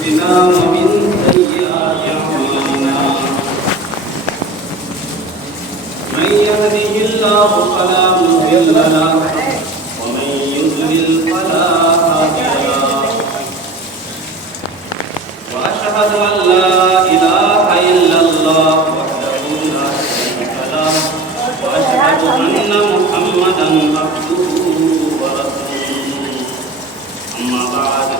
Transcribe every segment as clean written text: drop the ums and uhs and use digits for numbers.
أنفسنا ومن سيئات أعمالنا من يهده الله فلا مضل له ومن يضلل فلا هادي له وأشهد أن لا إله إلا الله وحده لا شريك له وأشهد أن محمدا عبده ورسوله أما بعد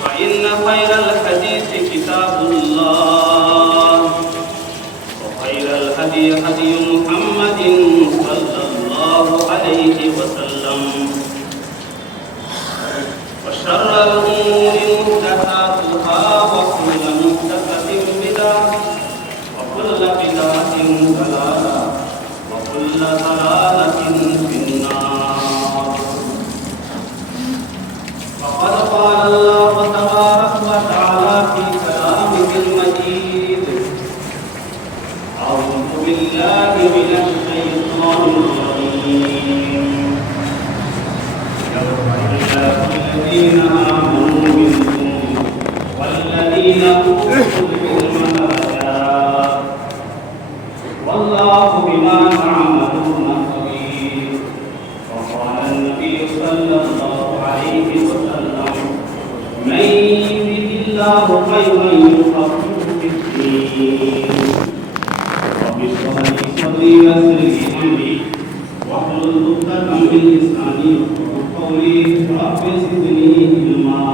فإن خير الحديث كتاب الله وخير الهدي هدي محمد صلى الله عليه وسلم وشر الأمور محدثاتها وكل محدثة بدعة وكل بدعة ضلالة وكل ضلالة في النار. فقد قال الله تبارك وتعالى في كلامه المجيد: أعوذ بالله من الشيطان الرجيم. يرفع الله الذين آمنوا منكم والذين أوتوا العلم درجات والله بما تعملون خبير. وقال النبي صلى الله عليه وسلم: من يرد الله خيرا يفقهه في الدين. رب اشرح لي صدري ويسر لي أمري واحلل عقدة من لساني يفقهوا قولي. رب زدني علما.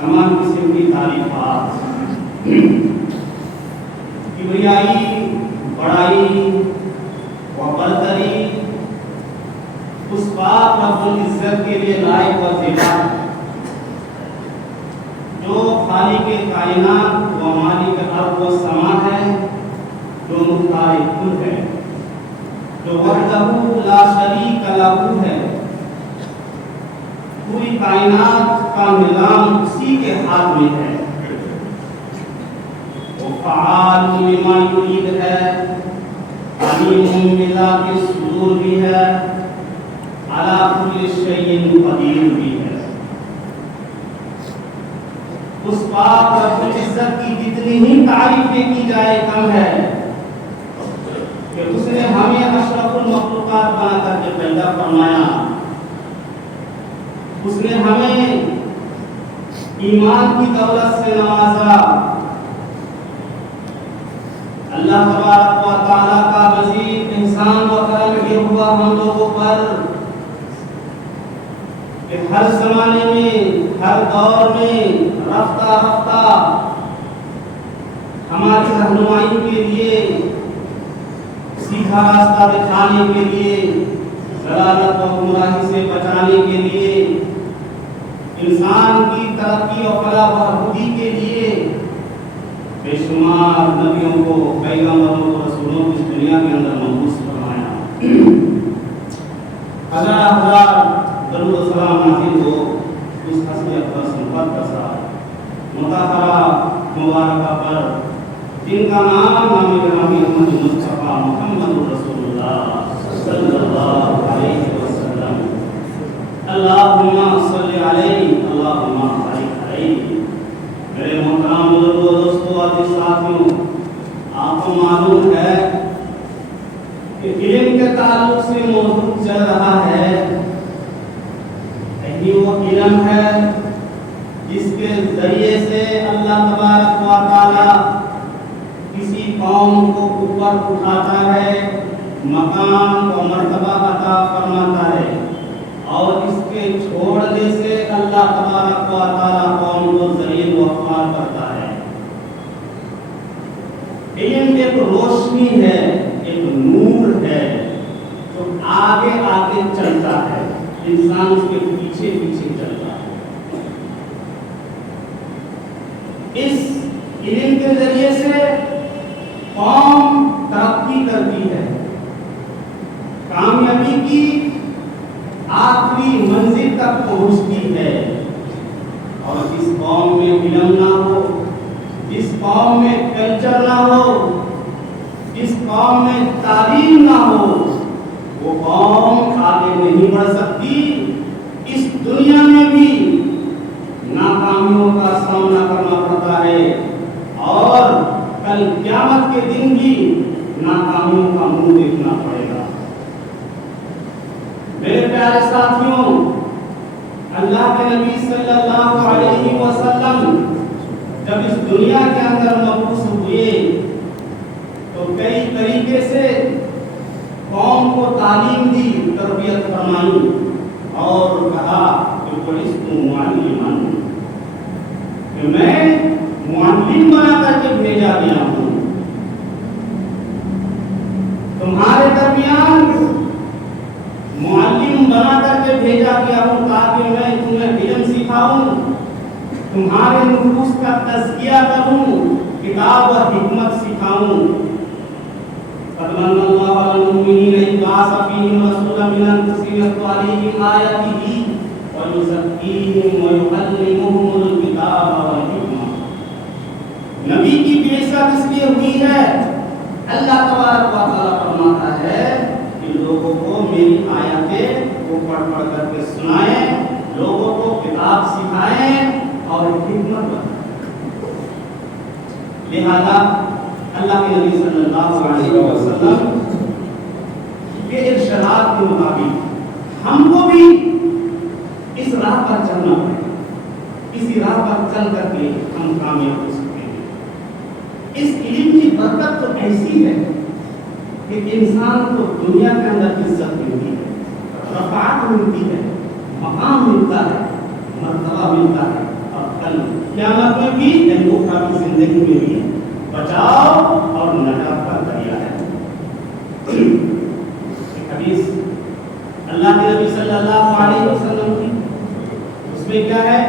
تمام قسم کی تعریفات، کبریائی، بڑائی و برتری اس پاک رب العزت کے لیے لائق و زیبا ہے جو خالق کائنات و مالک ارض و سما ہے، جو مختار کل ہے، جو وحدہ لا شریک لہ ہے. پوری کائنات کا نظام اسی کے ہاتھ میں ہے. وہ فعال لما یرید ہے، علیم بذات الصدور بھی ہے، علی کل شیء قدیر بھی ہے. اس پاک رب العزت کی جتنی ہی تعریفیں کی جائے کم ہے کہ اس نے ہمیں اشرف المخلوقات بنا کر کے پیدا فرمایا. اس نے ہمیں ایمان کی دولت سے نوازا. اللہ تبارک و تعالیٰ کا مزید احسان و کرم یہ ہوا ہم لوگوں پر کہ ہر زمانے میں، ہر دور میں رفتہ رفتہ ہماری رہنمائی کے لیے، سیدھا راستہ دکھانے کے لیے، ضلالت و گمراہی سے بچانے کے لیے، انسان کی ترقی و فلاح و بہبودی کے لیے بے شمار نبیوں کو، پیغمبروں کو، رسولوں کو اس دنیا کے اندر مبعوث فرمایا. ہزار درود و سلام نازل ہو اس حسن اقدس مقدسہ مطہرہ مبارکہ پر جن کا نام نام گرامی احمد مصطفیٰ محمد رسول اللہ صلی اللہ علیہ وسلم. اللہم صلی علیہ، اللہم بارک علیہ. میرے محترم بزرگوں، دوستوں، عزیز ساتھیوں، آپ کو معلوم ہے کہ علم کے تعلق سے موضوع چل رہا ہے. یہی وہ علم ہے جس کے ذریعے سے اللہ تبارک و تعالی کسی قوم کو اوپر اٹھاتا ہے، مقام و مرتبہ عطا فرماتا ہے، اور اس کے چھوڑنے سے اللہ تبارک و تعالی قوم کو ذلیل و خوار کرتا ہے. علم ایک روشنی ہے، ایک نور ہے جو آگے آگے چلتا ہے، انسان اس کے پیچھے پیچھے چلتا ہے. اس علم کے ذریعے سے قوم ترقی کرتی ہے، کامیابی کی آخری منزل تک پہنچتی ہے. اور جس قوم میں علم نہ ہو، جس قوم میں کلچر نہ ہو، جس قوم میں تعلیم نہ ہو، وہ قوم آگے نہیں بڑھ سکتی. اس دنیا میں ناکامیوں کا سامنا کرنا پڑتا ہے اور کل قیامت کے دن بھی ناکامیوں کا منہ دیکھنا پڑے گا۔ میرے پیارے ساتھیوں، اللہ کے نبی صلی اللہ علیہ وسلم جب اس دنیا کے اندر مبعوث ہوئے تو کئی طریقے سے قوم کو تعلیم دی، تربیت فرمائی اور کہا کہ بعثت معلما، کہ میں معلم بنا کر کے بھیجا گیا ہوں تمہارے درمیان، معلم بنا کر کے بھیجا گیا ہوں تاکہ میں تمہیں علم سکھاؤں، تمہارے نفوس کا تزکیہ کروں، کتاب اور حکمت سکھاؤں۔ قد من اللہ علی المؤمنین اذ بعث فیہم رسولا من انفسہم یتلو علیہم آیاتہ ویزکیہم ویعلمہم الکتاب والحکمہ۔ نبی کی بعثت اس لیے ہوئی ہے، اللہ تبارک و تعالیٰ فرماتا ہے کہ لوگوں کو میری آیاتیں کو پڑھ پڑھ کر کے سنائیں، لوگوں کو کتاب سکھائیں اور حکمت بتائیں۔ لہذا اللہ کے نبی صلی اللہ علیہ وسلم کے ارشادات کے مطابق ہم کو بھی اس راہ پر چلنا پڑے گا، اسی راہ پر چل کر کے ہم کامیاب ہو سکتے ہیں۔ اس علم کی برکت تو ایسی ہے کہ انسان کو دنیا کے اندر عزت ملتی ہے، رفعت ملتی ہے، مقام ملتا ہے، مرتبہ ملتا ہے، اور کل قیامت میں بھی کی زندگی میں بھی بچاؤ اور نجات کا ذریعہ ہے۔ ایک حدیث اللہ کے نبی صلی اللہ علیہ وسلم کی، اس میں کیا ہے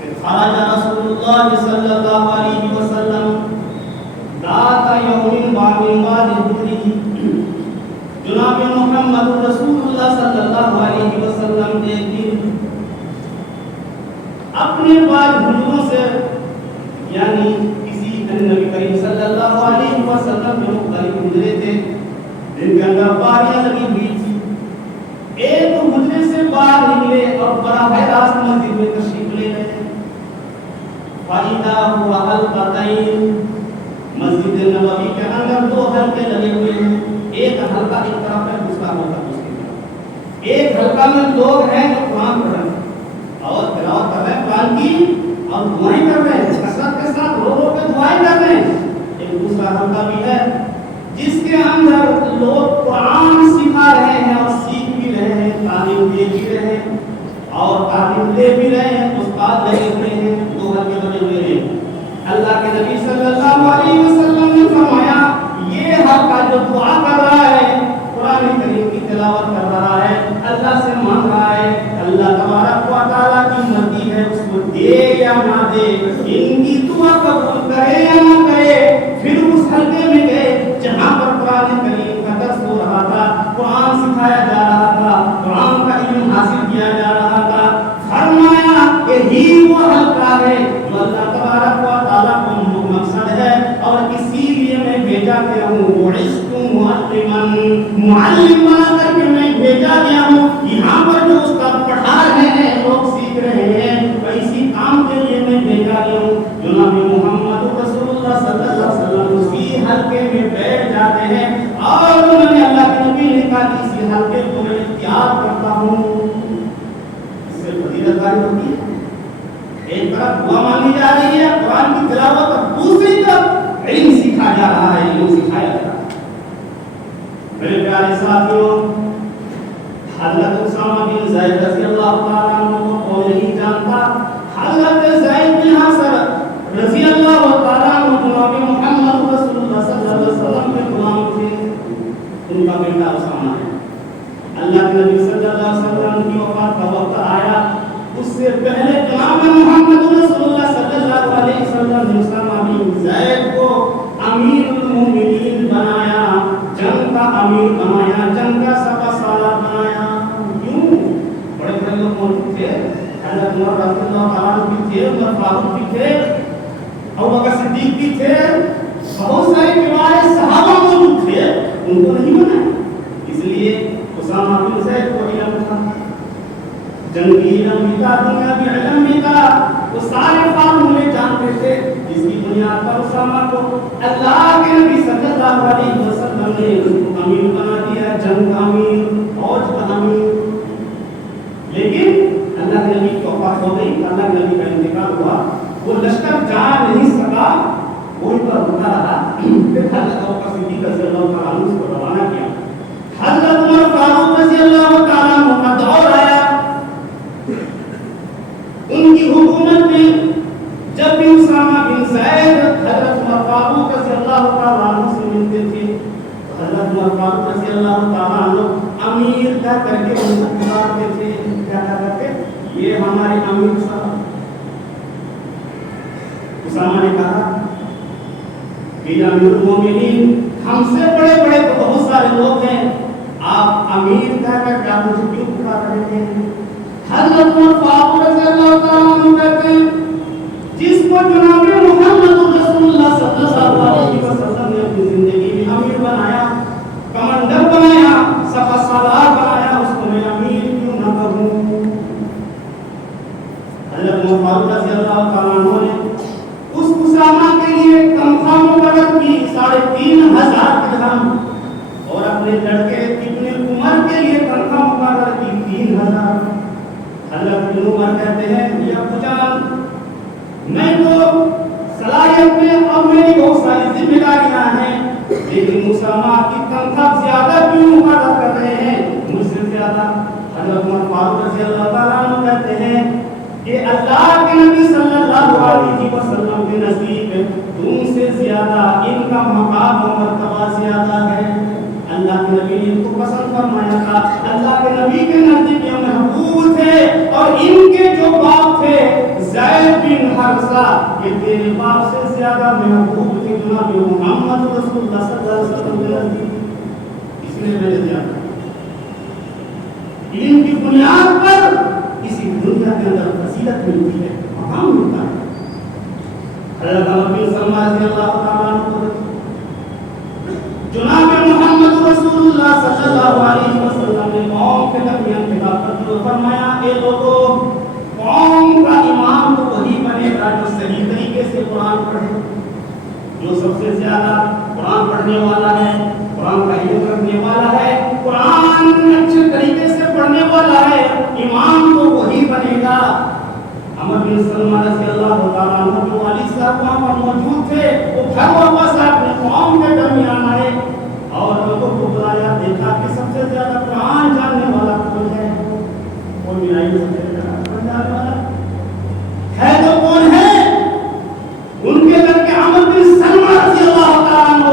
کہ خرج رسول اللہ صلی اللہ علیہ وسلم ذات یوم بعد ظہرہ، جناب محمد رسول اللہ صلی اللہ علیہ وسلم ایک دن اپنے بعد حضوروں سے، یعنی کسی نبی کریم صلی اللہ علیہ وسلم جو مختلف حجرے تھے جن کے اندر باریاں لگی ہوئی تھی، ایک حجرے سے باہر نکلے اور براہ راست مسجد میں تشریف لے گئے۔ فَإِذَا هُوَ حَلْقَتَيْنِ، مسجد نبوی کے اندر دو حلقے لگے ہوئے ہیں، ایک حلقہ ایک طرف ہے، دوسرا حلقہ دوسری طرف۔ ایک حلقہ میں لوگ ہیں جو قرآن پڑھ رہے ہیں اور تلاوت کر رہے ہیں قرآن کی، اور دعائیں کر رہے ہیں، کثرت کے ساتھ لوگوں پہ دعائیں کر رہے ہیں۔ ایک دوسرا حلقہ بھی ہے جس کے اندر لوگ قرآن سکھا رہے ہیں اور سیکھ بھی رہے ہیں، تعلیم دے بھی رہے ہیں اور تعلیم دے بھی رہے ہیں، استاد لگے ہوئے ہیں، دو حلقے بنے ہوئے ہیں۔ اللہ کے نبی صلی اللہ علیہ وسلم نے فرمایا یہ حلقہ جو دعا کر رہا ہے، قرآن کریم کی تلاوت کر رہا ہے، اللہ سے مانگ رہا ہے، اللہ تبارک و تعالیٰ کی مرضی ہے اس کو دے یا نہ دے، ان کی دعا قبول کرے یا نہ کرے۔ پھر اس حلقے میں گئے جہاں پر قرآن کریم کا درس ہو رہا تھا، قرآن سکھایا جا رہا تھا، قرآن کا علم حاصل کیا جا رہا تھا۔ فرمایا یہی وہ حلقہ ہے جو اللہ تبارک و تعالیٰ کو مقصد ہے اور اسی لیے میں بھیجا گیا ہوں، بعثت معلما، معلم بنا کر کے میں بھیجا گیا ہوں۔ یہاں پر جو استاد پڑھا رہے ہیں، لوگ سیکھ رہے ہیں، اسی کام کے لیے میں بھیجا گیا ہوں۔ جناب محمد رسول اللہ صلی اللہ علیہ وسلم اسی حلقے میں بیٹھ جاتے ہیں اور انہوں نے اللہ کے نبی نے کہا کہ اسی حلقے کو میں اختیار کرتا ہوں۔ اس سے فضیلت ظاہر ہوتی ہے، ایک طرف دعا مانگی جا رہی ہے، قرآن کی تلاوت، اور دوسری طرف علم سکھا جا رہا ہے، علم سکھایا جا رہا ہے۔ میرے پیارے ساتھیوں، حضرت اسامہ بن زید رضی اللہ تعالیٰ عنہ کو کون نہیں جانتا؟ حضرت زید بن حارثہ رضی اللہ تعالیٰ عنہ جناب محمد رسول اللہ صلی اللہ علیہ وسلم کے غلام تھے، ان کا بیٹا اسامہ ہے۔ اللہ کے نبی صلی اللہ علیہ وسلم کی وفات کا وقت آیا، اس سے پہلے جناب محمد رسول اللہ صلی اللہ علیہ وسلم نے اسامہ بن زید کو امیر المومنین بنایا، جنگ کا امیر بنایا، جنگ کا سپہ سالار بنایا۔ کیوں؟ بڑے بڑے لوگ موجود تھے، حضرت عمر رضی اللہ تعالیٰ عنہ بھی تھے، عمر فاروق بھی تھے، ابوبکر صدیق بھی تھے، بہت سارے کبار صحابہ موجود تھے، ان کو نہیں بنایا۔ اس لیے اسامہ بن زید کو علم تھا، جنگی علم بھی تھا، دنیاوی علم بھی تھا، وہ سارے فارمولے جانتے تھے، جس کی بنیاد پر اسامہ کو اللہ کے نبی صلی اللہ علیہ وسلم نے امیر بنا دیا، جنگ کا امیر، فوج کا امیر۔ لیکن اللہ کے نبی کی وفات ہو گئی، اللہ کے نبی کا انتقال ہوا، وہ لشکر جا نہیں سکا، وہی پر رکا رہا۔ پھر حضرت ابوبکر صدیق رضی اللہ تعالیٰ عنہ اس کو روانہ کیا۔ حضرت عمر فاروق رضی اللہ تعالیٰ عنہ کا دور آیا، ان کی حکومت میں جب بھی اسامہ بن زید حضرت عمر فاروق رضی اللہ تعالیٰ عنہ سے ملتے تھے، حضرت عمر فاروق رضی اللہ تعالیٰ عنہ امیر کہہ کر کے ان کو پکارتے تھے، کیا کہتے تھے؟ یہ ہمارے امیر صاحب۔ اسامہ نے کہا کہ امیر المومنین، ہم سے بڑے بڑے تو بہت سارے لوگ ہیں، آپ امیر کہہ کر کے مجھے کیوں پکار رہے ہیں؟ حضرت عمر فاروق رضی اللہ تعالیٰ عنہ کہتے ہیں جس کو جناب محمد رسول اللہ صلی اللہ علیہ وسلم نے اپنی زندگی میں امیر بنایا، کمانڈر بنایا، سپہ سالار بنایا، اس کو میں امیر کیوں نہ کہوں؟ حضرت عمر فاروق رضی اللہ تعالیٰ عنہ نے اس اسامہ کے لیے تنخواہ مقرر کی 3,500 درہم، اور اپنے لڑکے ابن عمر کے لیے تنخواہ مقرر کی 3,000۔ حضرت ابن عمر کہتے ہیں یا ابو جان، میں تو صلاحیت میں اور میری بہت ساری ذمہ داریاں ہیں، لیکن اسامہ کی تنخواہ زیادہ کیوں مقرر کر رہے ہیں مجھ سے زیادہ؟ حضرت عمر فاروق رضی اللہ تعالیٰ عنہ کہتے ہیں کہ اللہ کے نبی صلی اللہ علیہ وسلم کے نزدیک تم سے زیادہ ان کا مقام و مرتبہ زیادہ ہے۔ اللہ کے نبی نے ان کو پسند فرمایا تھا، اللہ کے نبی کے نزدیک یہ محبوب تھے، اور ان کے جو باپ تھے زید بن حارثہ، یہ تیرے باپ سے زیادہ محبوب تھے جناب محمد رسول اللہ صلی اللہ علیہ وسلم کے نزدیک، اس لیے میں نے زیادہ علم کی بنیاد پر کسی دنیا کے اندر فضیلت ملتی ہے، مقام ملتا ہے۔ حضرت عمر بن سلمہ رضی اللہ تعالیٰ عنہ جناب محمد رسول اللہ صلی اللہ علیہ وسلم نے قوم کے درمیان خطاب کرتے ہوئے فرمایا، اے لوگوں، قوم کا امام تو وہی بنے گا جو صحیح طریقے سے قرآن پڑھے، جو سب سے زیادہ قرآن پڑھنے والا ہے، قرآن کا علم رکھنے والا ہے، قرآن اچھے طریقے سے پڑھنے والا ہے، امام تو وہی بنے گا۔ عمر بن سلمہ رضی اللہ تعالیٰ عنہ جو والد صاحب وہاں پر موجود تھے، وہ گھر واپس اپنے قوم کے درمیان آئے اور لوگوں کو بلایا، دیکھا کہ سب سے زیادہ قرآن جاننے والا کون ہے؟ کوئی بھی نہیں، سب سے زیادہ قرآن جاننے والا ہے تو کون ہے؟ ان کے گھر کے عمر بن سلمہ رضی اللہ تعالیٰ عنہ،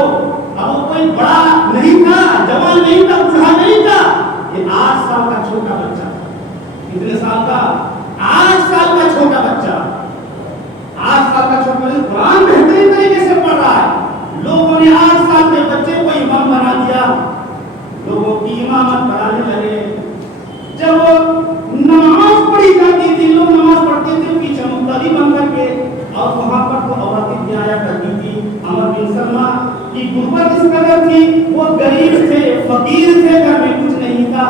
اب وہ کوئی بڑا نہیں تھا، جوان نہیں تھا، بوڑھا نہیں تھا، یہ 8 سال کا چھوٹا بچہ تھا۔ کتنے سال کا؟ 8 سال کا چھوٹا بچہ، 8 سال کا چھوٹا بچہ قرآن بہترین طریقے سے پڑھ رہا ہے۔ لوگوں نے 8 سال کے بچے کو امام بنا دیا، لوگوں کی امامت پڑھانے لگے۔ جب نماز پڑھی جاتی تھی، لوگ نماز پڑھتے تھے پیچھے مقتدی بن کر کے، اور وہاں پر تو عورتیں بھی آیا کرتی تھی۔ عمر بن سلمہ کی غربت اس قدر تھی، وہ غریب تھے، فقیر تھے، گھر میں کچھ نہیں تھا،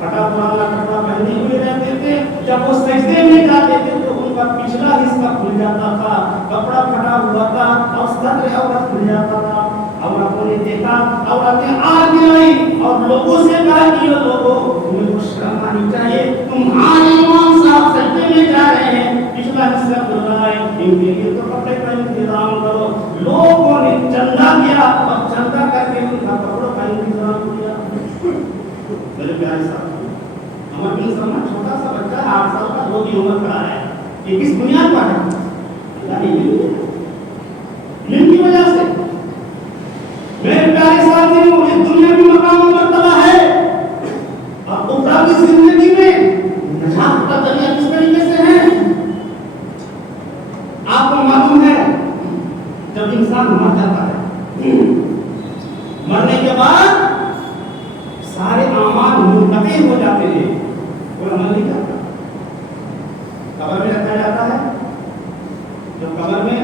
پھٹا پرانا کپڑا پہنے ہوئے رہتے تھے۔ جب وہ سجدے میں جاتے تھے تو ان کا پچھلا حصہ کھل جاتا تھا، کپڑا پھٹا ہوا تھا اور صدر عورت کھل جاتا تھا۔ عورتوں نے دیکھا، عورتیں آگے آئیں اور لوگوں سے کہا کہ یہ لوگوں تمہیں کو شرم آنی چاہیے، تمہارے امام صاحب سجدے میں جا رہے ہیں، پچھلا حصہ کھل رہا ہے، ان کے لیے تو کپڑے کا انتظام کرو۔ لوگوں نے چندہ دیا اور چندہ کر کے ان کا کپڑوں کا انتظام کیا۔ میرے پیارے صاحب، عمر بن سلمہ چھوٹا سا بچہ 8 سال کا، 2 کی عمر کا ہے، یہ کس بنیاد پر ہے؟ اللہ کی علم کی وجہ سے۔ میرے پیارے ساتھیوں، اس دنیا میں مقام و مرتبہ ہے، اور اخروی زندگی میں نجات کا ذریعہ کس طریقے سے ہے؟ آپ کو معلوم ہے جب انسان مر جاتا ہے، مرنے کے بعد سارے اعمال منقطع ہو جاتے ہیں، کوئی عمل نہیں کرتا، قبر میں رکھا جاتا ہے۔ جب قبر میں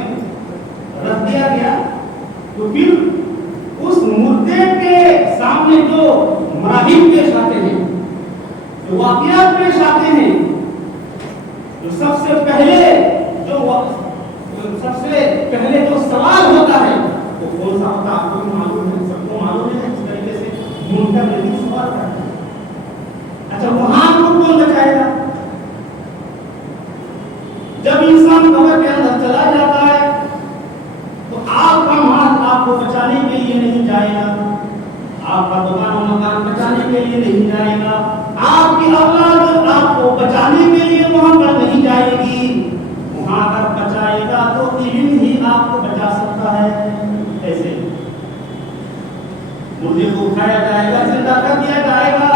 رکھ دیا گیا تو پھر اس مردے کے سامنے جو مراحل پیش آتے ہیں، جو واقعات پیش آتے ہیں، سب سے پہلے جو سوال ہوتا ہے وہ کون سا ہوتا ہے؟ آپ کو معلوم ہے، سب کو معلوم ہے. اس طریقے سے منکر نکیر سوال کرتا ہے. اچھا وہاں کو کون بچائے گا؟ جب انسان قبر کے اندر چلا جاتا ہے تو آپ کا مال آپ کو بچانے کے لیے نہیں جائے گا، آپ کا دکان و مکان بچانے کے لیے نہیں جائے گا، آپ کی اولاد آپ کو بچانے کے لیے وہاں پر نہیں جائے گی. وہاں اگر بچائے گا تو علم ہی آپ کو بچا سکتا ہے. ایسے مردے کو اٹھایا جائے گا، زندہ کر دیا جائے گا،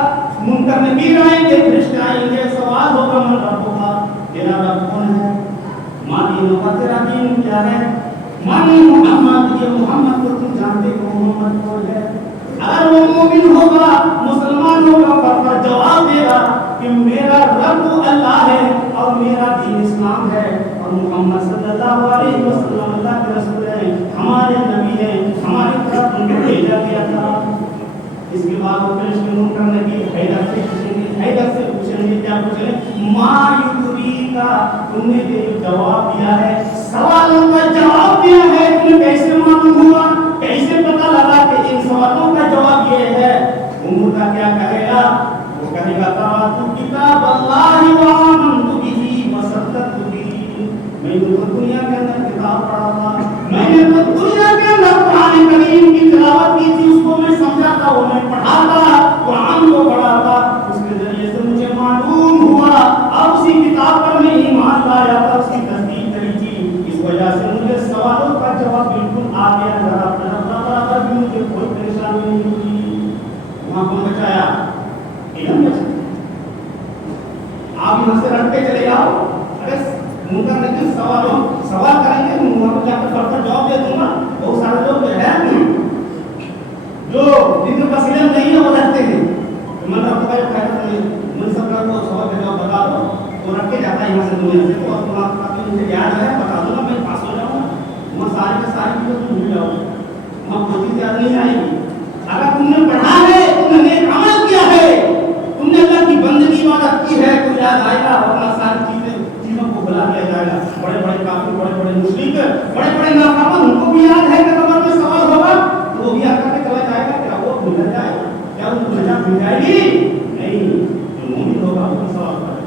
منکر نکیر آئیں گے، فرشتے آئیں گے، سوال ہوگا من ربکا، تیرا رب کون ہے؟ ما دینک، تیرا دین کیا ہے؟ من محمد، یہ محمد کو تم جانتے ہو محمد کون ہے؟ اگر وہ مومن ہوگا، مسلمان ہوگا، پر جواب دے گا کہ میرا رب اللہ ہے اور میرا دین اسلام ہے اور محمد صلی اللہ علیہ وسلم اللہ کے رسول ہیں، ہمارے نبی ہیں، ہماری طرف ان کو بھیجا گیا تھا. اس کے بعد وہ فرشتے منکر نکیر حیدر سے پوچھیں گے کیا پوچھیں گے؟ ما یدری کا، تم نے جواب دیا ہے، سوالوں کا جواب دیا ہے، تمہیں کیسے معلوم ہوا، کیسے پتا لگا کہ ان سوالوں کا جواب یہ ہے؟ مردہ کیا کہے گا؟ وہ کہے گا قرأت کتاب اللہ وآمنت بہ وصدقت بہ. میں نے تو دنیا کے اندر کتاب پڑھا تھا، میں نے تو دنیا کے اندر قرآن کریم کی تلاوت کی تھی، اس کو میں سمجھا تھا، وہ میں پڑھا تھا، قرآن کو پڑھا تھا، اس کے ذریعے سے مجھے معلوم ہوا، اب اسی کتاب پر میں ایمان لایا تھا، اس کی تصدیق کری تھی. اس وجہ سے مجھے سوالوں کا جواب بالکل آ گیا، ذرا بھی مجھے کوئی پریشانی نہیں ہوئی. وہاں کون بچایا؟ علم بچایا. آپ یہاں سے رٹتے چلے جاؤ، ارے منکر نکیر سوال کریں گے، وہاں پر جا کر فٹافٹ جواب دے دوں گا. بہت سارے لوگ ہیں جو جن کے پاس علم نہیں ہے وہ رکھتے ہیں، من رب کا منصب کا وہ سوال کا جواب بتا دو، وہ رکھ کے جاتا ہے یہاں سے دنیا سے. تو مجھے یاد ہے، بتا دوں گا، میں پاس ہو جاؤں گا، وہاں ساری کے ساری چیزیں تم بھول جاؤ، وہاں کوئی چیز یاد نہیں آئے گی. اگر تم نے پڑھا ہے، تم نے نیک عمل کیا ہے، تم نے اللہ کی بندگی عبادت کی ہے، تو یاد آئے گا، ورنہ ساری چیزوں کو بھلا دیا جائے گا. بڑے بڑے کافر، بڑے بڑے مشرک، بڑے بڑے نافرمان، ان کو بھی یاد ہے کہ قبر میں سوال ہوگا، تو وہ بھی یاد کر کے چلا جائے گا. کیا وہ بھول جائے گا؟ کیا ان کو نجات مل جائے گی؟ نہیں. جو مومن ہوگا وہ سوال کرے گا.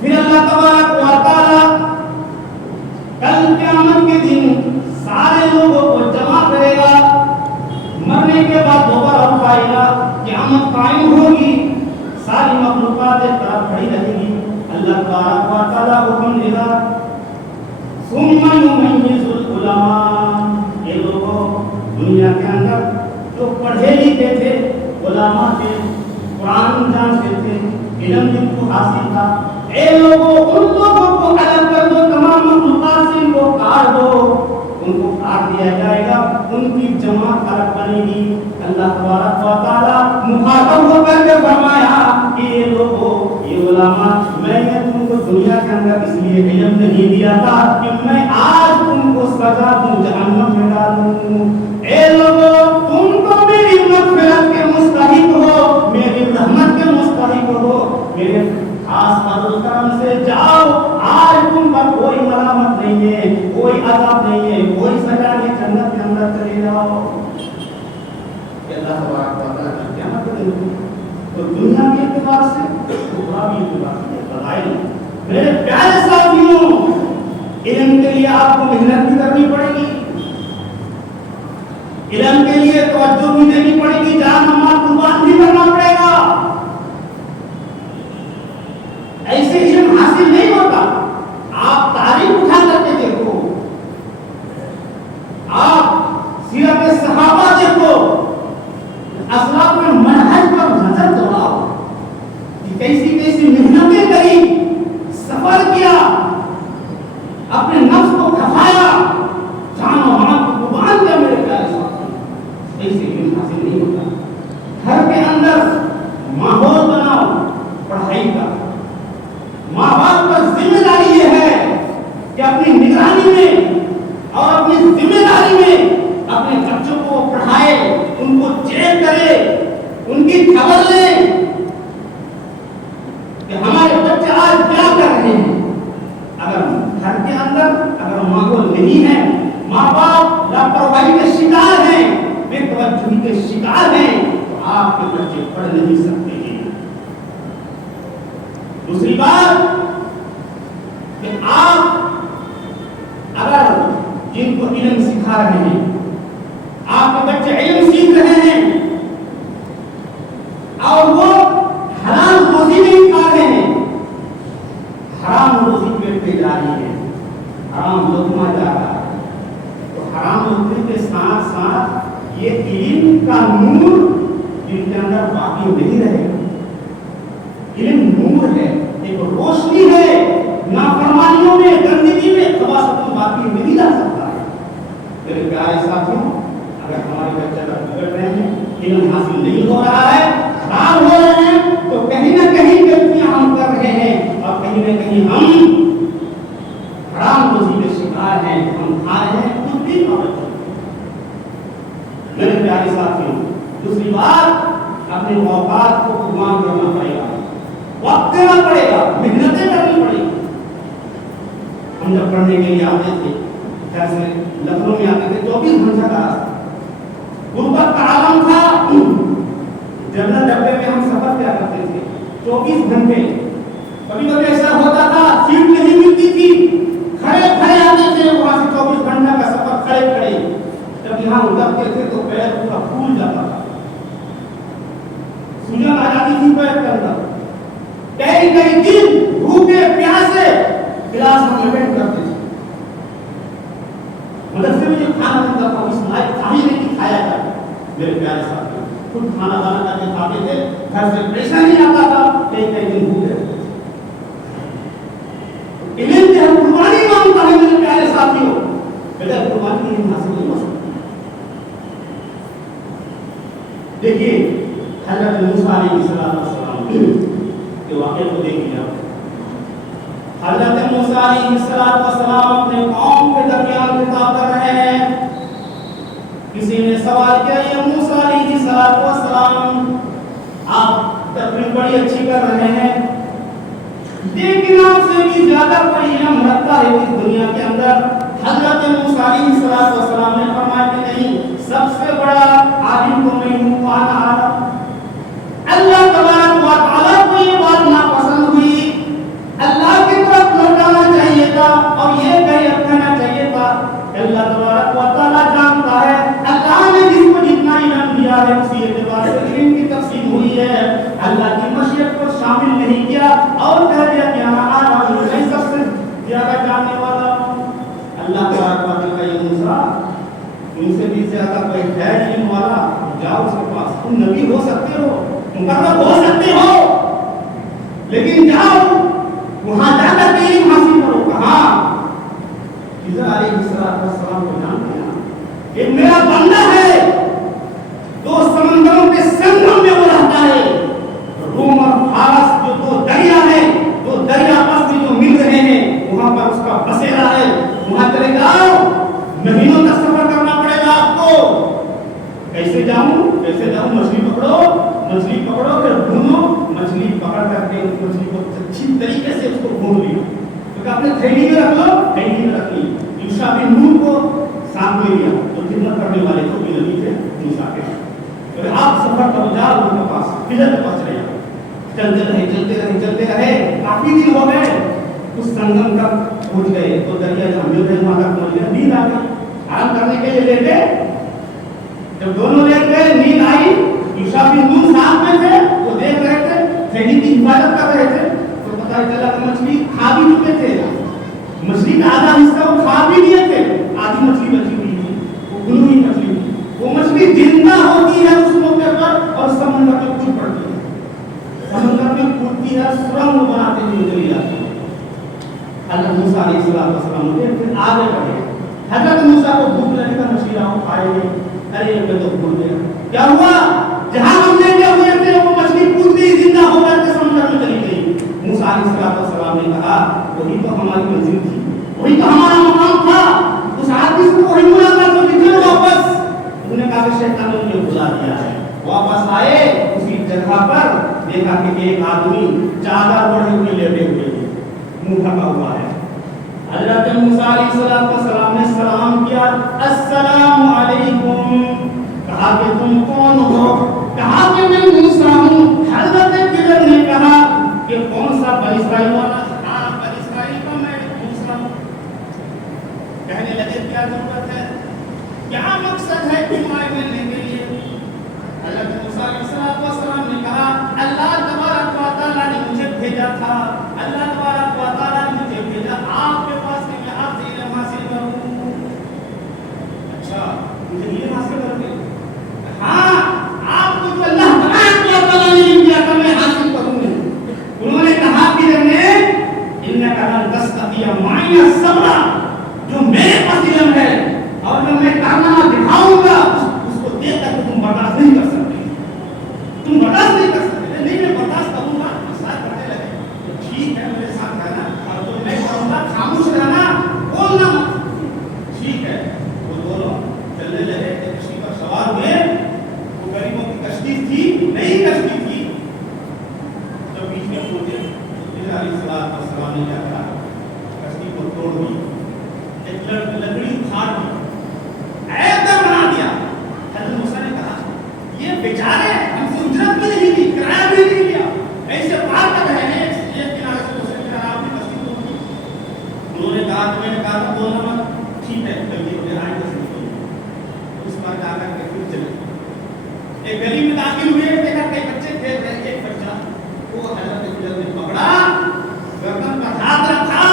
پھر اللہ تبارک و تعالی کل قیامت کے دن سارے لوگوں کو جمع کرے گا، مرنے کے بعد دوبارہ اٹھائے گا، قیامت قائم ہوگی، ساری مخلوقات ایک طرف کھڑی رہے گی. اللہ تبارک و تعالی حکم دے گا ثم یمیز العلماء. یہ لوگوں دنیا کے اندر جو پڑھے لکھے تھے، علماء تھے، قرآن جانتے تھے، علم جن کو حاصل تھا، اے لوگوں ان لوگوں کو الگ کر دو، تمام مخلوقات سے ان کو کاٹ دو. ان کو کاٹ دیا جائے گا، ان کی جماعت الگ بنے گی. اللہ تبارک و تعالی مخاطب ہو کر کے فرمایا کہ یہ لوگوں، یہ علماء، میں نے تم کو دنیا کے اندر اس لیے علم نہیں دیا تھا کہ میں آج تم کو سزا دوں، جہنم میں ڈالوں. اے لوگوں تم تو میری مغفرت کے مستحق ہو، میری رحمت کے مستحق ہو، میرے خاص فضل و کرم سے جاؤ، آج تم پر کوئی ملامت نہیں ہے، کوئی عذاب نہیں ہے، کوئی سزا نہیں، جنت کے اندر چلے جاؤ. اللہ تبارک و تعالی کیا مطلب؟ تو دنیا کے اعتبار سے اخروی بھی اعتبار سے فضائل. میرے پیارے ساتھیوں، علم کے لیے آپ کو محنت بھی کرنی پڑے گی، علم کے لیے توجہ بھی دینی پڑے گی، جان مال قربان بھی کرنا پڑے گا. ایسے علم حاصل نہیں ہوتا. آپ تاریخ اٹھا کر کے دیکھو، آپ سیرت صحابہ دیکھو، اسلاف میں منہج پر نظر دوڑاؤ کہ کیسی کیسی محنتیں کری، سفر کیا، اپنے نفس کو کھپایا، جان و مال کو قربان کیا. میرے پیارے ساتھ ایسے علم حاصل نہیں ہوتا. گھر کے اندر ماحول بناؤ پڑھائی کا. ماں باپ کا ذمہ داری یہ ہے کہ اپنی نگرانی میں اور اپنی ذمہ داری میں اپنے بچوں کو پڑھائے، ان کو چیک کرے، ان کی خبر لے. کہ ہمارے بچے آج کیا کر رہے ہیں. اگر گھر کے اندر اگر ماحول نہیں ہے، ماں باپ لاپرواہی کے شکار ہیں، بے توجہی کے شکار ہیں، تو آپ کے بچے پڑھ نہیں سکتے ہیں. دوسری بات کہ آپ اگر جن کو علم سکھا رہے ہیں، آپ کے بچے علم سیکھ رہے ہیں اور وہ حرام روزی نہیں کھا رہے ہیں، حرام روزی پیٹ پہ جا رہی ہے، حرام لقمہ جا رہا ہے، تو حرام لقمے کے ساتھ ساتھ یہ علم کا نور جن کے اندر باقی نہیں رہے گا. علم نور ہے، ایک روشنی ہے، نافرمانیوں میں، گندگی میں خباثت باقی نہیں رہ سکتا ہے. میرے پیارے ساتھیوں، اگر ہمارے بچے اگر بگڑ رہے ہیں، علم حاصل نہیں ہو رہا ہے، خراب ہو رہے ہیں، تو کہیں نہ کہیں غلطیاں ہم کر رہے ہیں اور کہیں نہ کہیں ہم حرام روزی کے شکار ہیں، ہم کھا رہے ہیں خود بھی اور بچوں. میرے پیارے ساتھیوں، دوسری بات اپنے اوقات کو قربان کرنا پڑے گا، وقت دینا پڑے گا، محنتیں کرنی پڑے گی. ہم جب پڑھنے کے لیے آتے تھے، جیسے لکھنؤ میں آتے تھے، 24 گھنٹہ کا راستہ، غربت کا عالم تھا، جنرل ڈبے میں ہم سفر کیا کرتے تھے 24 گھنٹے. کبھی کبھی ایسا ہوتا تھا سیٹ نہیں ملتی تھی، کھڑے کھڑے آتے تھے وہاں سے 24 گھنٹہ کا سفر کھڑے کھڑے. جب یہاں اترتے تھے تو پیر پورا پھول جاتا تھا، سوجن آ جاتی تھی پیر کے اندر. کئی کئی دن بھوکے پیاسے گلاس میں لپیٹ کرتے تھے. مدرسے میں جو کھانا ملتا تھا اس لائق تھا ہی نہیں کھایا جاتا. میرے پیارے ساتھی، خود کھانا بنا کر کے کھاتے تھے، گھر سے پیسہ نہیں آتا تھا، کئی کئی دن بھوکے رہتے تھے. علم کی قربانی مانگتا ہے میرے پیارے ساتھیوں، بغیر قربانی علم حاصل نہیں ہو سکتا. دیکھیے حضرت موسیٰ علیہ السلام کے واقعے کو دیکھیے. حضرت موسیٰ علیہ السلام اپنے قوم کے درمیان خطاب کر رہے ہیں. کسی نے سوال کیا، یہ موسیٰ علیہ السلام آپ تقریر بڑی اچھی کر رہے ہیں، لیکن آپ سے بھی زیادہ کوئی علم رکھتا ہے اس دنیا کے اندر؟ حضرت موسیٰ علیہ السلام نے فرمایا کہ نہیں، سب سے بڑا عالم تو میں ہوں، وانا عالم. اللہ تبارک و تعالیٰ کو یہ بات ناپسند ہوئی، اللہ کی طرف لوٹانا چاہیے تھا اور یہ کہنا چاہیے تھا. اللہ تبارک و تعالیٰ جانتا ہے اللہ نے جس کو جتنا علم دیا ہے اسی اعتبار سے علم کی تقسیم ہوئی ہے. اللہ کی مشیت کو شامل نہیں کیا اور کہہ دیا کہ میں سب سے زیادہ جاننے والا ہوں. اللہ تبارک و تعالیٰ کا یہ موسیٰ، ان سے بھی زیادہ کوئی ہے علم والا، جاؤ اس کے پاس، تم نبی ہو سکتے ہو، مقرب ہو سکتے ہو، لیکن جاؤ وہاں جا کر کے علم حاصل کرو. کہاں؟ خضر علیہ السلام کو جانتے ہیں، ایک میرا بندہ ہے، دو سمندروں کے سنگم میں وہ رہتا ہے. روم اور فارس جو دو دریا ہیں، دو دریا آپس میں جو مل رہے ہیں، وہاں پر اس کا بسیرا ہے. وہاں چلے جاؤ، مہینوں تک سفر کرنا پڑے گا آپ کو. کیسے جاؤں؟ مچھلی پکڑو پھر بھونو، مچھلی پکڑ کر کے اس مچھلی کو اچھی طریقے سے اس کو بھون لیو، کیونکہ اپنے تھیلی میں رکھ لو، تھیلی میں رکھ لی. یوشع بن نون کو ساتھ میں لیا، جو خدمت کرنے والے تو بھی نبی تھے موسیٰ کے. پھر آپ سفر کرو، جاؤ ان کے پاس، خضر کے پاس چلے جاؤ. چلتے رہے کافی دن ہو گئے، اس سنگم تک پہنچ گئے تو دریا جہاں مل رہے وہاں تک پہنچ گئے. نیند آ گئی، آرام کرنے کے لیے لیٹے. جب دونوں لیٹ گئے، نیند آئی. یوشع بن نون ساتھ میں تھے، وہ دیکھ رہے تھے، تھیلی کی حفاظت کر رہے تھے. تو پتہ چلا کہ مچھلی کھا بھی چکے تھے، مچھلی کا آدھا حصہ وہ کھا بھی لیے تھے، آدھی مچھلی بچی ہوئی تھی، وہ گلو ہوئی مچھلی تھی. وہ مچھلی زندہ ہوتی ہے اس موقع پر اور سمندر میں کود پڑتی ہے، سمندر میں کودتی ہے، سرنگ بناتے ہوئے چلی جاتی ہے. حضرت موسیٰ علیہ السلام نے پھر آگے بڑھے. حضرت موسیٰ کو بھوک لگی کا مچھلی آؤ کھائے گے. ارے یہ تو بھول گیا، کیا ہوا؟ جہاں ہم لے کے ہوئے تھے وہ مچھلی کود گئی، زندہ ہو کر کے سمندر میں چلی گئی. موسیٰ علیہ السلام نے کہا وہی تو ہماری منزل تھی، وہی تو ہمارا مقام تھا. اس آدمی سے وہی ملاقات ہو گئی. چلو واپس. انہوں نے کہا کہ شیطان نے مجھے بلا دیا ہے. واپس آئے، اسی جگہ پر دیکھا کہ ایک آدمی چادر حضرت موسیٰ علیہ السلام نے سلام کیا، السلام علیکم، کہا کہ تم کون ہو؟ کہا کہ میں موسیٰ ہوں۔ حضرت خضر نے کہا کہ کون سا بنی اسرائیل والا؟ ہاں بنی اسرائیل کا میں موسیٰ ہوں۔ کہنے لگے کیا ضرورت ہے، کیا مقصد ہے تمہارے ملنے کے لیے؟ حضرت موسیٰ علیہ السلام نے کہا اللہ تبارک و تعالیٰ نے مجھے بھیجا تھا، اللہ تبارک و تعالیٰ نے مجھے بھیجا آپ کے پاس کہ میں آپ سے علم حاصل کروں۔ اچھا مجھے علم حاصل کر کے؟ ہاں آپ کو جو اللہ تبارک و تعالیٰ نے علم دیا تھا میں حاصل کروں گا۔ انہوں نے کہا کہ انک لن تستطیع معی صبرا، جو میرے پاس علم ہے اور جو میں کارنامہ دکھاؤں گا اس کو دیکھ کر تم برداشت نہیں کر سکتے، تم برداشت نہیں کر سکتے۔ نہیں میں برداشت کروں گا۔ ساتھ کرنے لگے ٹھیک ہے میرے ساتھ رہنا اور جو میں کروں گا خاموش رہنا، بولنا مت۔ ٹھیک ہے وہ دونوں چلنے لگے، کشتی پر سوار ہوئے۔ وہ غریبوں کی کشتی تھی، نئی کشتی تھی۔ جب بیچ میں پہنچے علیہ السلام نے کیا کہا، کشتی کو توڑ دی، ایک لکڑی اکھاڑ دی، ایسا بنا دیا۔ حضرت موسیٰ نے کہا یہ بیچارے ہم سے اجرت بھی نہیں دی، کرایہ بھی نہیں دیا، ایسے پار کر رہے ہیں ایک کنارے سے دوسرے کنارے، آپ نے کشتی توڑ دی۔ انہوں نے کہا کہ میں نے کہا تھا بولنا مت، ٹھیک ہے جلدی ہو جائے کشتی توڑ۔ اس بار جا کر کے پھر چلے، ایک گلی میں داخل ہوئے، دیکھا کئی بچے کھیل رہے، ایک بچہ وہ حضرت خضر نے پکڑا، گردن پر ہاتھ رکھا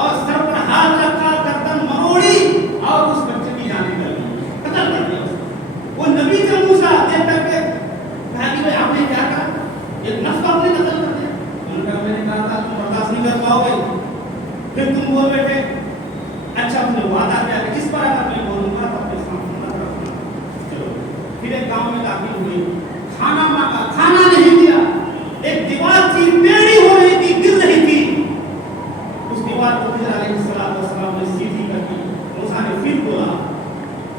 اور سر پر ہاتھ رکھا، گردن مروڑی اور اس بچے کی جان نکل گئی، قتل کر دیا اس کو۔ وہ نبی سے موسیٰ دیکھ کر کے کہا کہ آپ نے کیا کہا، ایک نفس کو آپ نے قتل کر دیا۔ انہوں نے کہا میں نے کہا تھا تم برداشت نہیں کر پاؤ گے، پھر تم بول بیٹھے اچھا مجھے وعدہ کیا کہ اس پر اگر میں بولوں گا تو اپنے سامنے مت رکھنا۔ چلو پھر ایک گاؤں میں داخل ہوئی، کھانا مانگا، کھانا نہیں دیا، ایک دیوار تھی ٹیڑھی ہو رہی تھی، گر رہی تھی، اس دیوار کو خضر علیہ السلام نے سیدھی کر دی۔ موسیٰ نے پھر بولا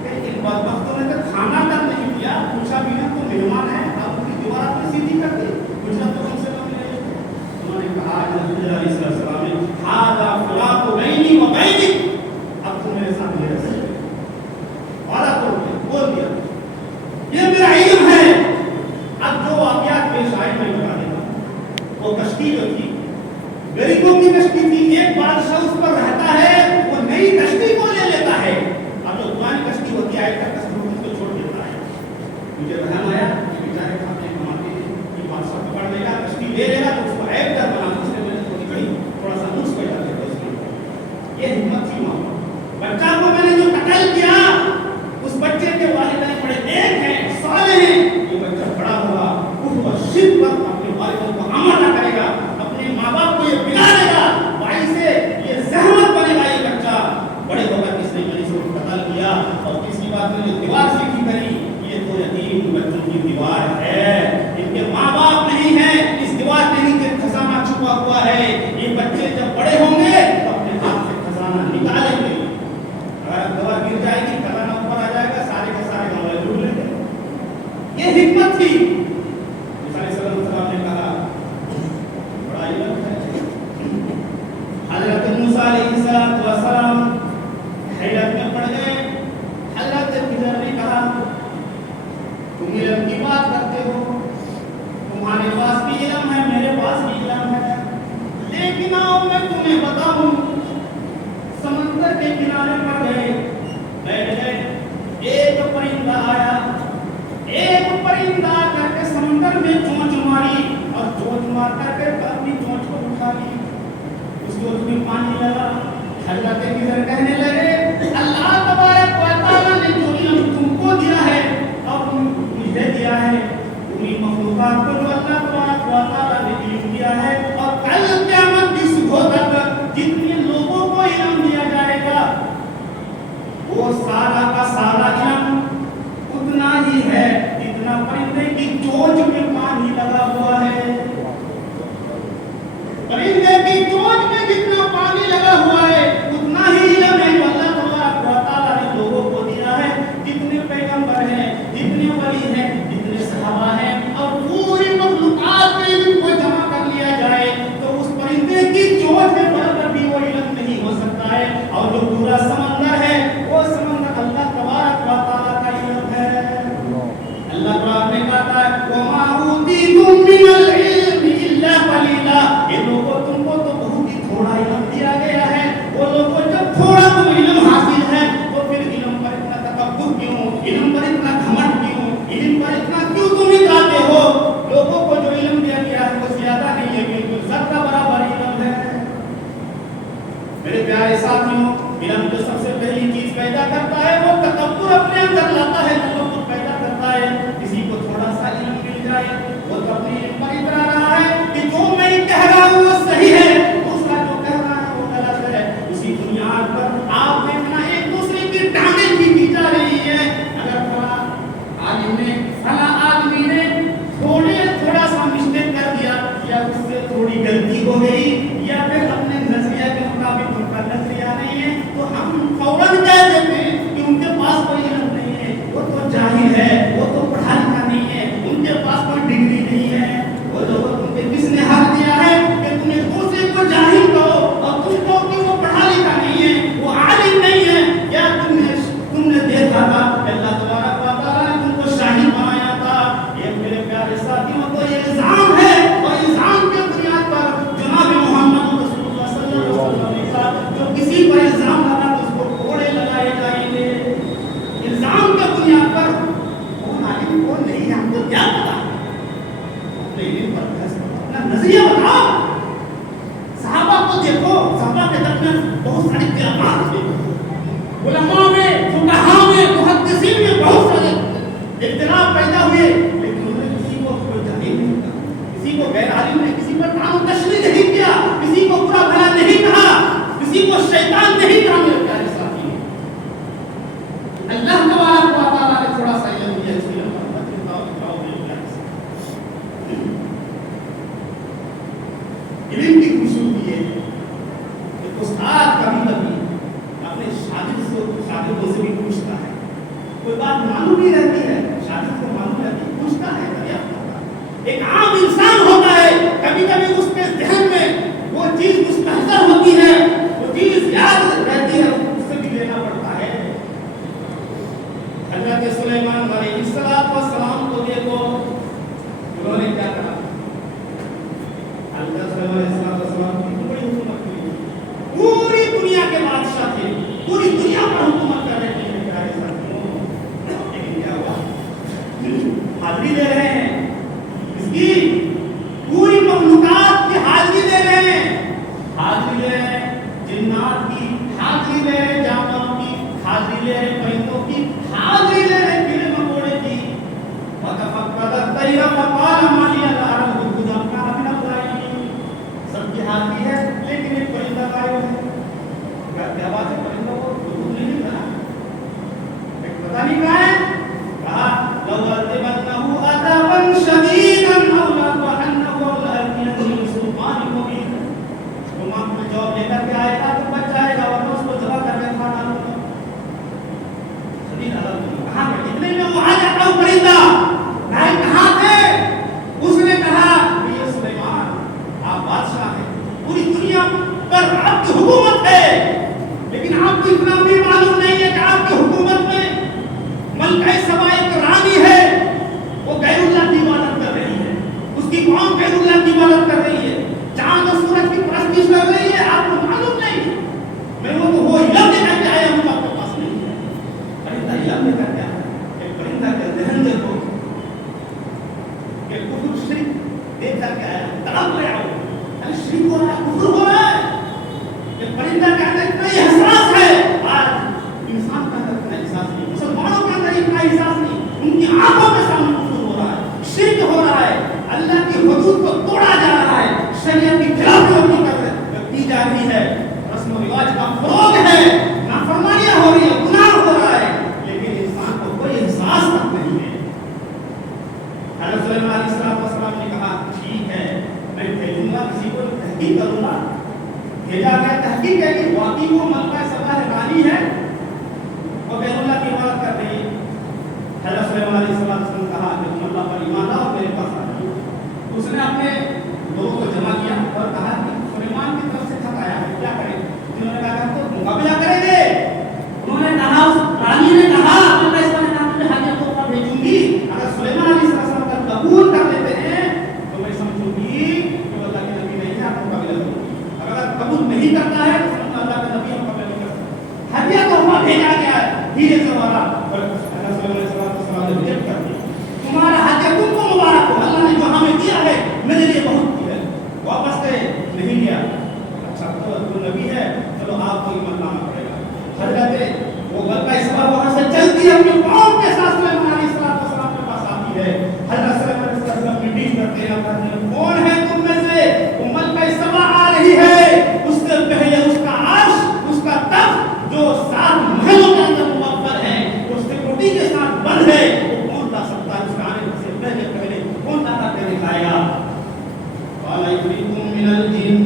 کہ ان بدبختوں نے تو کھانا تک نہیں دیا، پوچھا بھی نہ تو مہمان ہے، اب پوری دیوار آپ نے سیدھی کر دی، اجرت تو کم سے کم لے۔ انہوں نے کہا خضر علیہ السلام نے ھذا فراق بینی و بینک، اب تم میرے ساتھ نہیں رہ سکتے، وعدہ توڑ دیا، بول دیا یہ میرا علم ہے۔ اب جو واقعات پیش آئے میں بتا دیں گا۔ وہ کشتی جو تھی غریبوں کی کشتی تھی، ایک بادشاہ اس پر رہتا ہے، وہ نئی کشتی کو لے لیتا ہے، اب جو پرانی کشتی ہوتی ہے کشتی کو چھوڑ دیتا ہے۔ مجھے دھیان آیا کہ بیچارے کھاتے کماتے ہیں، یہ بادشاہ پکڑ لے گا، کشتی لے لے گا تو اس کو عیب در بنا، اس نے میں نے تھوڑی تھوڑا سا نقص پیدا کر دیا اس میں۔ یہ ہمت تھی وہاں پر۔ بچہ کو میں نے جو قتل کیا، اس بچے کے والدین بڑے نیک ہیں، صالح ہیں، یہ بچہ بڑا ہوگا اس شد پر اپنے والدین کو آمادہ کرے گا، اپنے ماں باپ کو یہ بگاڑے گا، بھائی سے یہ زحمت بنے گا، یہ بچہ بڑے ہوگا کس نے اس کو قتل کیا اور کس کی بات میں جو دیوار سیدھی کری، یہ تو یتیم بچوں کی دیوار ہے، ان کے ماں باپ نہیں ہیں، اس دیوار کے نیچے خزانہ چھپا ہوا ہے، یہ بچے جب بڑے ہوں گے تو اپنے ہاتھ سے خزانہ نکالیں گے، اگر دیوار گر جائے گی خزانہ اوپر آ جائے گا، سارے کے سارے گاؤں والے لوٹ لیں گے۔ یہ حکمت تھی۔ موسیٰ علیہ السلام نے کہا بڑا علم ہے۔ حضرت موسیٰ علیہ السلام حیرت میں پڑ گئے۔ حضرت خضر نے کہا تم علم کی بات کرتے ہو، تمہارے پاس بھی علم ہے، میرے پاس بھی علم ہے، لیکن آؤ میں تمہیں بتاؤں۔ سمندر کے کنارے پر گئے، بیٹھ گئے، ایک پرندہ آیا، ایک پرندہ آ کر کے سمندر میں چونچ ماری اور چونچ مار کر کے اپنی چونچ کو اٹھا لی، اس چونچ میں پانی لگا۔ حضرت خضر کہنے لگے اللہ تبارک و تعالیٰ نے جو علم تم کو دیا ہے اور مجھے دیا ہے، تمہیں مخلوقات کو جو اللہ تبارک و تعالیٰ نے علم دیا ہے، اور کل قیامت کی صبح تک جتنے لوگوں کو علم دیا جائے گا وہ سارا کا سارا علم اتنا ہی ہے جتنا پرندے کی چونچ میں پانی لگا ہوا ہے۔ پرندے کی چونچ میں جتنا پانی لگا ہوا ہے اتنا ہی علم ہے جو اللہ تبارک و تعالیٰ نے لوگوں کو دیا ہے، جتنے پیغمبر ہیں، جتنے ولی ہیں، جتنے صحابہ ہیں، اور پوری مخلوقات کے علم کو جمع کر لیا جائے تو اس پرندے کی چونچ میں برابر بھی وہ علم نہیں ہو سکتا ہے۔ تم کو تو بہت ہی تھوڑا علم دیا گیا ہے. وہ لوگوں کو جب تھوڑا تم علم حاصل ہے تو پھر علم پر اتنا تکبر کیوں, علم پر اتنا گھمنڈ کیوں, علم پر اتنا کیوں تم اتراتے ہو؟ لوگوں کو جو علم دیا گیا ہے وہ زیادہ نہیں ہے, بالکل ذرہ برابر علم ہے. میرے پیارے ساتھیوں, علم جو سب سے پہلی چیز پیدا کرتا ہے وہ تکبر اپنے اندر لاتا ہے, تکبر پیدا کرتا ہے. کسی کو تھوڑا سا علم مل جائے وہ تو اپنے علم پر اترا رہا ہے کہ جو میں کہہ رہا ہوں وہ صحیح ہے, دوسرا جو کہہ رہا ہے وہ غلط ہے. اسی بنیاد پر آپ دیکھنا ایک دوسرے کی ٹانگیں کھینچی جا رہی ہے. اگر فلاں عالم نے, فلاں آدمی نے تھوڑا سا مسٹیک کر دیا یا اس سے تھوڑی غلطی ہو گئی یا پھر اپنے نظریہ کے مطابق ان کا نظریہ نہیں ہے تو ہم فوراً کہہ دیتے ہیں کہ ان کے پاس کوئی علم نہیں ہے, وہ تو جاہل ہے, وہ تو پڑھا لکھا نہیں ہے, ان کے پاس کوئی ڈگری نہیں ہے. وہ لوگ تم پہ کس نے حق دیا ہے کہ تمہیں دوسرے کو جاہل کہو اور تم کو کہ وہ پڑھا لکھا نہیں ہے, وہ عالم نہیں ہے؟ کیا تم نے دیکھا تھا اللہ تبارک و تعالیٰ نے تم کو شاہد بنایا تھا؟ یہ میرے پیارے ساتھیوں تو یہ الزام ہے, اور الزام کے بنیاد پر جناب محمد رسول اللہ صلی اللہ علیہ وسلم نے کہا جو کسی پر الزام لگا تو اس کو کوڑے لگائے جائیں گے. الزام کے بنیاد پر کون عالم کون نہیں ہے ہم کو کیا پتا؟ اپنے علم پر بحث کرو, اپنا نظریہ بتاؤ. صحابہ کو دیکھو, صحابہ کے درمیان بہت ساری کرامات تھے, علماء میں, فقہاء میں, محدثین میں بہت سارے اختلاف پیدا ہوئے, لیکن انہوں نے کسی کو کوئی جاہل نہیں کہا, کسی کو غیر عالم نے کسی پر تعین تشریح نہیں کیا, کسی کو برا بھلا نہیں کہا, کسی کو شیطان نہیں کہا. میرے پیارے ساتھی, اللہ تبارک و تعالیٰ نے تھوڑا سا علم دیا, اس علم پر علم کی خوشبو ہے کہ استاد کبھی کبھی اپنے شاگردوں سے بھی پوچھتا ہے, کوئی بات معلوم نہیں رہتی ہے, شاگرد کو معلوم رہتی ہے, پوچھتا ہے, دریافت ہوتا ہے. ایک عام انسان ہوتا ہے, کبھی کبھی اس کے ذہن میں وہ چیز مستحضر ہوتی ہے, وہ چیز یاد رہتی ہے, اس سے بھی لینا پڑتا ہے. حضرت سلیمان علیہ السلام کو دیکھو, انہوں نے کیا کہا. حضرت سلیمان علیہ السلام کی بڑی حکومت ہوئی, پوری دنیا کے بادشاہ تھے, پوری دنیا پر حکومت کر رہے تھے. لیکن کیا ہوا, حاضری دے رہے ہیں, اس کی پوری مخلوقات کی حاضری دے رہے ہیں, حاضری لے رہے ہیں, جنات کی حاضری لے رہے, جانوروں کی حاضری لے رہے, پرندوں کی حاضری لے رہے, کیڑے مکوڑے کی. وَتَفَقَّدَ الطَّيْرَ فَقَالَ مَا لِيَ لَا أَرَى الْهُدْهُدَ أَمْ كَانَ مِنَ الضَّالِّينَ. سب کی حاضری ہے لیکن ایک پرندہ غائب ہے. کیا بات ہے, پرندوں کو وجود نہیں ملا, پتہ نہیں کہاں ہے. کہا لَوْ أَعْذِبَنَّهُ عَذَابًا شَدِيدًا أَوْ لَأَذْبَحَنَّهُ أَوْ لَآتِيَنَّهُ بِسُلْطَانٍ مُبِينٍ. تو ماں میں جواب لے کر کے آئے گا تو بچ جائے گا, ورنہ اس کو ذبح کر کے کھا ڈالوں گا. شدید عذاب کہاں ہے, اتنے میں وہ آ جاتا ہوں پرندہ, کہاں تھے؟ اس نے کہا یہ سلیمان آپ بادشاہ ہیں, پوری دنیا پر آپ کی حکومت ہے, لیکن آپ کو اتنا بھی معلوم نہیں ہے کہ آپ کی حکومت میں ملکہ سبا ایک رانی ہے, وہ غیر اللہ کی عبادت کر رہی ہے, اس کی قوم غیر اللہ کی عبادت کر رہی ہے, چاند و سورج کی پرستش کر رہی ہے, آپ کو معلوم نہیں. میں وہ تو وہ علم لے کر کے آیا ہوں, آپ کے پاس نہیں ہے. پرندہ علم لے کر کے آیا, ایک پرندہ کے ذہن دیکھو, ایک کفر شرک دیکھ کر کے آیا, تڑپ رہا ہو, شرک ہو رہا ہے, کفر ہو رہا ہے. ایک پرندہ کے اندر اتنا احساس ہے, آج انسان کا اندر اتنا احساس نہیں, مسلمانوں کے اندر اتنا احساس نہیں. ان کی آنکھوں کے سامنے کفر ہو رہا ہے, شرک ہو رہا ہے, اللہ کی حدود کو توڑا جا رہا ہے, شریعت کی خلافی کی جا رہی ہے, رسم و رواج کا فروغ ہے, نافرمانیاں ہو رہی ہے, گناہ ہو رہا ہے, لیکن انسان کو کوئی احساس تک نہیں ہے. حضرت سلیمان علیہ السلام نے کہا ٹھیک ہے, میں بھیجوں گا, کسی کو تحقیق کروں گا. بھیجا گیا, تحقیق ہے کہ واقعی وہ ملکہ سبا رانی ہے, وہ غیر اللہ کی عبادت کر رہی ہے. حضرت سلیمان علیہ السلام نے کہا کہ تم اللہ پر ایمان لاؤ, میرے پاس آ جاؤ. اس نے اپنے لوگوں کو جمع کیا اور کہا کہ سلیمان کی طرف سے خط آیا ہے, کیا کریں؟ انہوں نے کہا کہ ہم تو مقابلہ کریں گے. انہوں نے کہا, رانی نے کہا میں اس کا نام حاجتوں پر بھیجوں گی, اگر سلیمان علیہ السلام کا قبول کر لیتے ہیں تو میں سمجھوں گی کہ اللہ کے نبی نہیں ہے, آپ مقابلہ کرو. نہیں کرتا ہے تو سمجھنا اللہ کا نبی ہم قبول نہیں کر سکتے. ہدیہ تحفہ بھیجا گیا ہے دھیرے سے ہمارا نے ریجیکٹ کر دیا. تمہارا ہدیہ تم کو مبارک ہو, اللہ نے جو ہمیں دیا ہے میرے لیے بہت کی ہے, واپس سے نہیں لیا. اچھا تو نبی ہے, چلو آپ کو ایمان لانا پڑے گا. حضرت وہ بلکہ اس بار وہاں سے چلتی ہے اپنی قوم کے ساتھ سلیمان علیہ السلام کے پاس آتی ہے. حضرت سلیمان علیہ السلام میٹنگ کرتے ہیں, کہتے ہیں کون ہے تم میں سے وہ ملکہ سبا آ رہی ہے, اس سے پہلے اس کا عرش, اس کا تخت جو 7 محلوں کے اندر موفر ہے, وہ سیکورٹی کے ساتھ بند ہے, وہ کون لا سکتا ہے؟ اس کا آنے سے پہلے کون لا کر کے دکھائے گا؟ قال عفریت من الجن,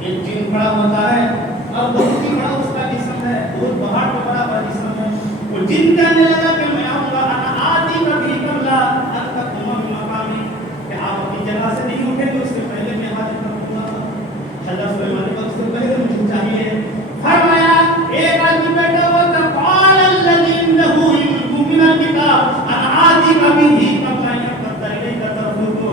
ایک جن بڑا ہوتا ہے اور بہت ہی بڑا اس کا جسم ہے, بہت پہاڑ کا بڑا جسم ہے. وہ جن کہنے لگا کہ میں آؤں گا, انا آتی کبھی قبلا ان تقوم مقامی, کہ آپ اپنی جگہ سے نہیں اٹھیں گے اس سے پہلے میں حاضر کروں گا. حضرت سلیمان کو اس سے پہلے مجھے چاہیے. فرمایا ایک آدمی بیٹھا ہوا تھا, قال الذی عنده علم من الکتاب انا آتی کبھی قبلا ان تقدر الیک ترفض.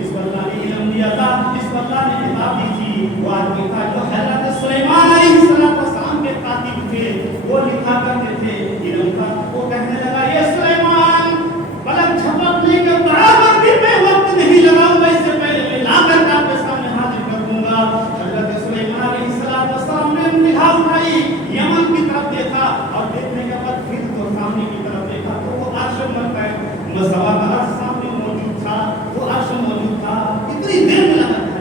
اس کو اللہ نے علم دیا تھا, اس کو اللہ نے کتاب دی تھی, وہ آدمی تھا جو حضرت سلیمان علیہ السلام کے کاتب تھے, وہ لکھا کرتے تھے علم کا. وہ کہنے لگا یہ سلیمان پلک جھپکنے کے برابر بھی میں وقت نہیں لگاؤں گا, اس سے پہلے میں لا کر کے آپ کے سامنے حاضر کر دوں گا. حضرت سلیمان علیہ السلام نے نگاہ اٹھائی, یمن کی طرف دیکھا اور دیکھنے کے بعد پھر تو سامنے کی طرف دیکھا تو وہ عرش پر مصطفیٰ کا عرش سامنے موجود تھا, وہ عرش موجود تھا. اتنی دیر میں لگا تھا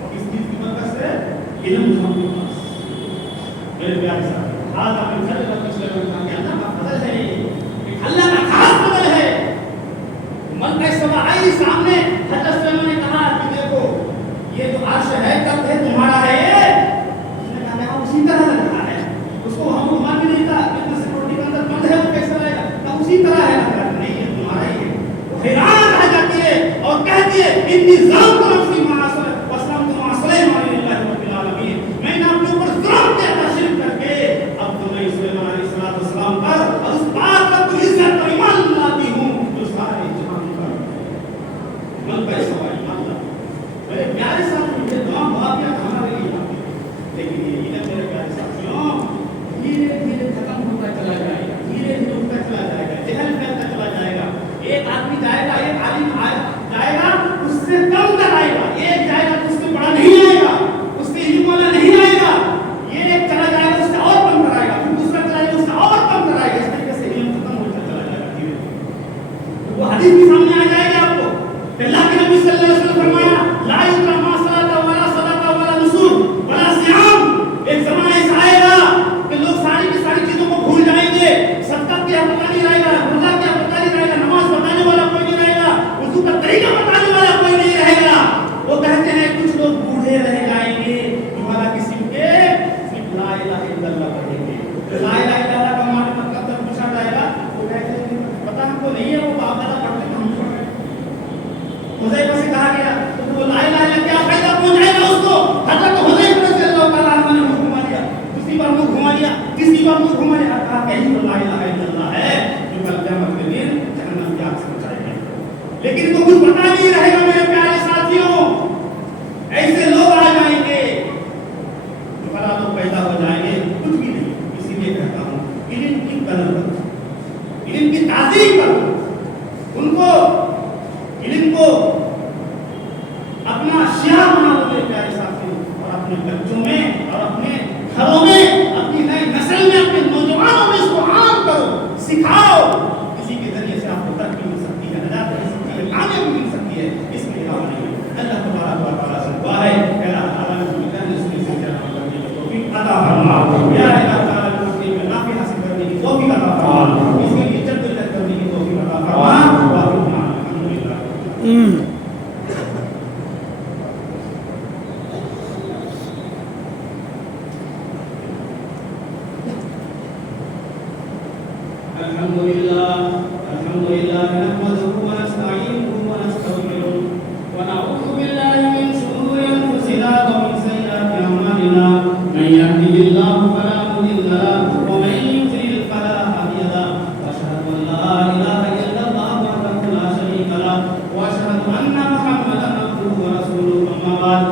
اور اس چیز کی وجہ سے علم ہمارے پاس. میرے پیارے صاحب آج آپ نے گھر پر سلیمان کا اللہ کا فضل ہے, یہ اللہ کا خاص فضل ہے. ملکہ سبا آئی سامنے, حضرت سلیمان نے کہا کہ دیکھو یہ جو عرش ہے کب ہے تمہارا ہے, اس نے کہا میں اسی طرح لگ رہا ہے. اس کو ہم مان بھی نہیں تھا کہ سیکورٹی کے اندر بند ہے, وہ کیسا رہے گا, کہ اسی طرح ہے, نہیں یہ تمہارا ہی ہے. وہ حیران رہ جاتی ہے اور کہتی ہے انی ظلمت نفسی مع واسلمت مع سلیمان للہ رب العالمین, میں نے اپنے اوپر ظلم کیا تھا شرک کر کے, اب تو میں سلیمان علیہ السلام پر اور اس بات پر عزت اور ایمان لاتی ہوں جو سارے جہان پر ملکہ سبا ایمان لاتی. میرے پیارے ساتھیوں یہ تمام واقعات ہمارے لیے آتی ہیں, لیکن یہ علم میرے پیارے ساتھیوں دھیرے دھیرے ختم ہوتا چلا جائے گا, دھیرے دھیرے ہوتا چلا جائے گا, جہل پھیلتا چلا جائے گا. ایک آدمی جائے گا, ایک عالم جائے گا, اس سے کم تر آئے گا, ایک جائے گا تو اس سے بڑا نہیں آئے گا, اس سے علم والا نہیں آئے گا. یہ ایک چلا جائے گا, اس سے اور کم تر آئے گا, پھر دوسرا چلا جائے گا, اس سے اور کم تر آئے گا. اس طریقے سے علم ختم ہوتا چلا جائے گا دھیرے دھیرے. وہ حدیث بھی سامنے آ جائے گا آپ کو. اللہ کے نبی صلی اللہ علیہ وسلم فرمایا لا یقرأ ما صلاۃ ولا صدقہ ولا نسک ولا صیام. ایک زمانہ ایسا آئے گا کہ لوگ ساری کی ساری چیزوں کو بھول جائیں گے, صدقہ کیا پتہ نہیں رہے گا, روزہ کیا پتہ نہیں رہے گا, نماز بتانے والا کوئی نہیں رہے گا, وضو کا طریقہ بتانے والا کوئی نہیں رہے گا. وہ کہتے ہیں کچھ لوگ بوڑھے رہ جائیں گے جو والا قسم کے صرف لا الہ الا اللہ پڑھیں گے. لا الہ الا اللہ کا معنی مطلب جب پوچھا جائے گا وہ کہتے ہیں پتہ ہم کو نہیں ہے, وہ باپ دادا پڑھتے ہیں, ہم پڑھ رہے ہیں. حذیفہ سے کہا گیا تو وہ لا الہ الا اللہ کیا فائدہ پہنچائے گا اس کو. حضرت حذیفہ رضی اللہ تعالیٰ عنہ نے منہ گھما لیا, دوسری بار منہ گھما لیا, تیسری بار منہ گھما لیا, کہا کہ یہی لا الہ الا اللہ ہے جو کل قیامت کے دن جہنم کی آگ سے بچائے گا. لیکن تو کچھ پتہ نہیں رہے گا میرے پیارے ساتھیوں. ایسے لوگ آ جائیں گے جو بڑا لوگ پیدا ہو جائیں گے, کچھ بھی نہیں. اسی لیے کہتا ہوں علم کی قدر کرو, علم کی تعظیم کرو, ان کو علم کو اپنا شعار بنا لو میرے پیارے ساتھیوں, اور اپنے بچوں میں اور اپنے گھروں میں, اپنی نئی نسل میں, اپنے نوجوانوں میں اس کو عام کرو, سکھاؤ. اسی کے ذریعے سے آپ کو ترقی مل سکتی ہے, نجات مل سکتی ہے, کامیابی مل سکتی ہے. اس کے علاوہ نہیں. اللہ تبارک و تعالیٰ سے دعا ہے کہ اللہ تعالیٰ نے توفیق عطا فرما, یا اللہ تعالیٰ نے میں نافع حاصل کرنے کی توفیق عطا فرما, اس کے لیے جدوجہد کرنے کی توفیق عطا فرما. الحمد لله نحمده ونستعينه ونستغفره ونعوذ بالله من شرور انفسنا ومن سيئات اعمالنا, من يهده الله فلا مضل له ومن يضلل فلا هادي له, واشهد ان لا اله الا الله وحده لا شريك له, واشهد ان محمدا عبده ورسوله. اما بعد